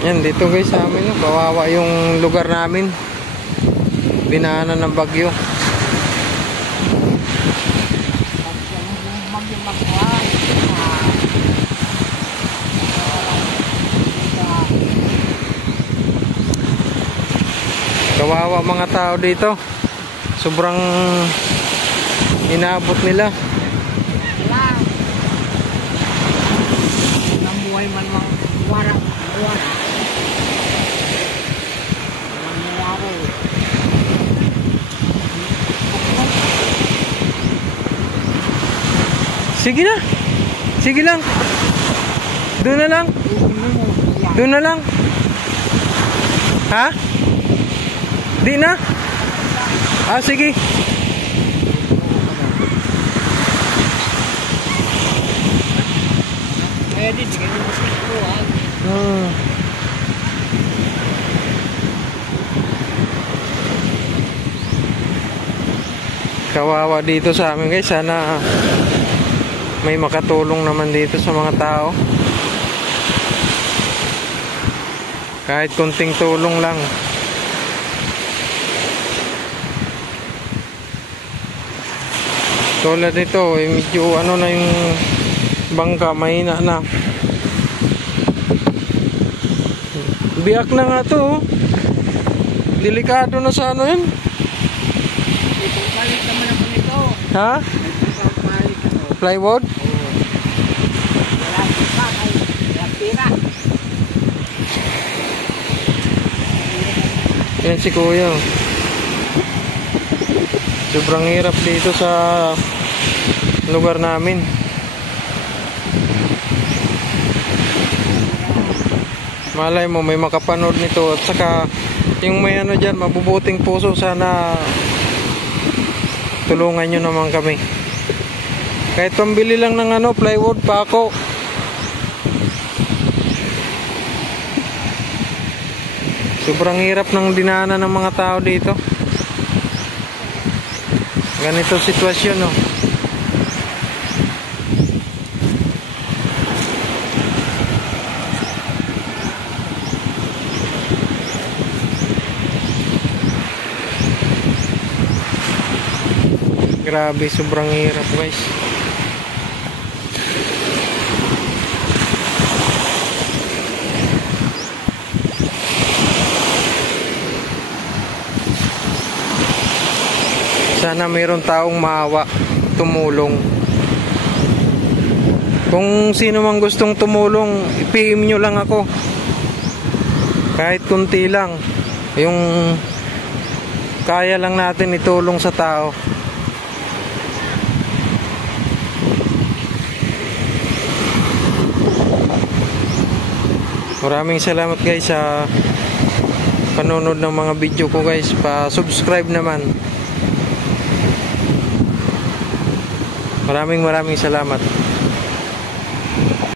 Yan, dito guys sa amin, kawawa yung lugar namin. Binaanan ng bagyo. Kawawa mga tao dito. Sobrang inaabot nila. Namuhay man mga wara. Sige na. Sige lang. Doon na lang. Doon na lang. Ha? Di na? Ah, sige. Kaya din, sige mo sa kuhan. Kawawa dito sa amin guys. Sana may makatulong naman dito sa mga tao. Kahit kunting tulong lang. Tulad nito, medyo ano na yung bangka, mahina na. Biyak na nga to. Delikado na sa ano yun. Palit naman ako nito. Ha? Palit ako. Plywood? Wala pa, wala pira. Yan si kuya. Sobrang hirap dito sa lugar namin. Malay mo may makapanood nito. At saka yung may ano dyan, mabubuting puso, sana tulungan nyo naman kami. Kahit pambili lang ng ano, plywood, pako. Sobrang hirap ng dinaanan ng mga tao dito. Ganito sitwasyon, no. Grabe, sobrang hirap guys. Sana mayroon taong maawa, tumulong. Kung sino mang gustong tumulong, i-PM nyo lang ako. Kahit kunti lang. Yung kaya lang natin itulong sa tao. Maraming salamat guys sa panonood ng mga video ko guys. Pa-subscribe naman. Maraming salamat.